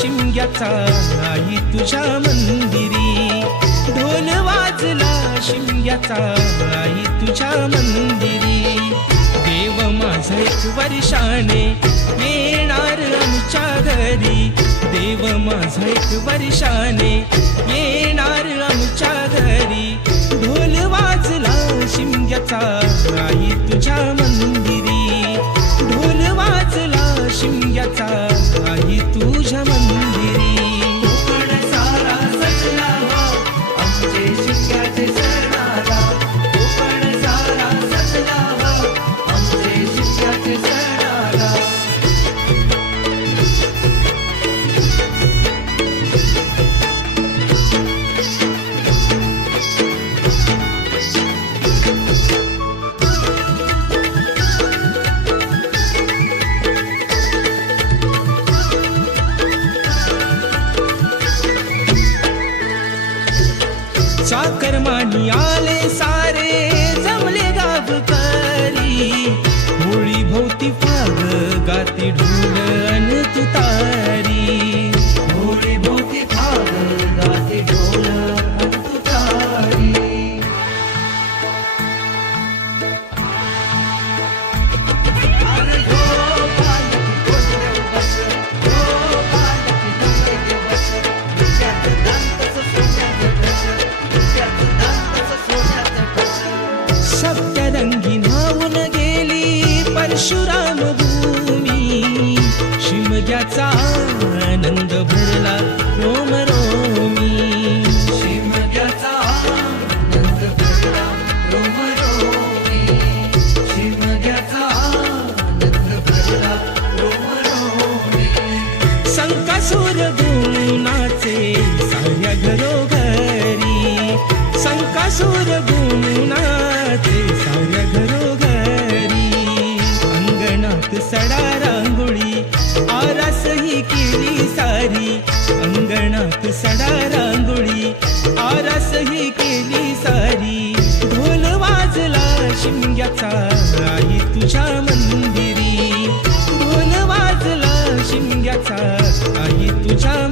शिमग्याचा आई तुझ्या मंदिरी. ढोल वाजला शिमग्याचा आई तुझ्या मंदिरी. देव माझा एक वर्षाने येणार आमच्या घरी. देव माझा एक वर्षाने येणार आमच्या घरी. ढोल वाजला शिमग्याचा चाकरमानी आले सारे जमले गावकरी. होळी भोवती फाग गाती ढोल तुतारी. शूर ते सार घरोघरी अंगणात सडा रांगोळी आरासही केली सारी. अंगणात सडा रांगोळी आरासही केली सारी. ढोल वाजला शिमग्याचा आई तुझ्या मंदिरी. ढोल वाजला शिमग्याचा आई तुझ्या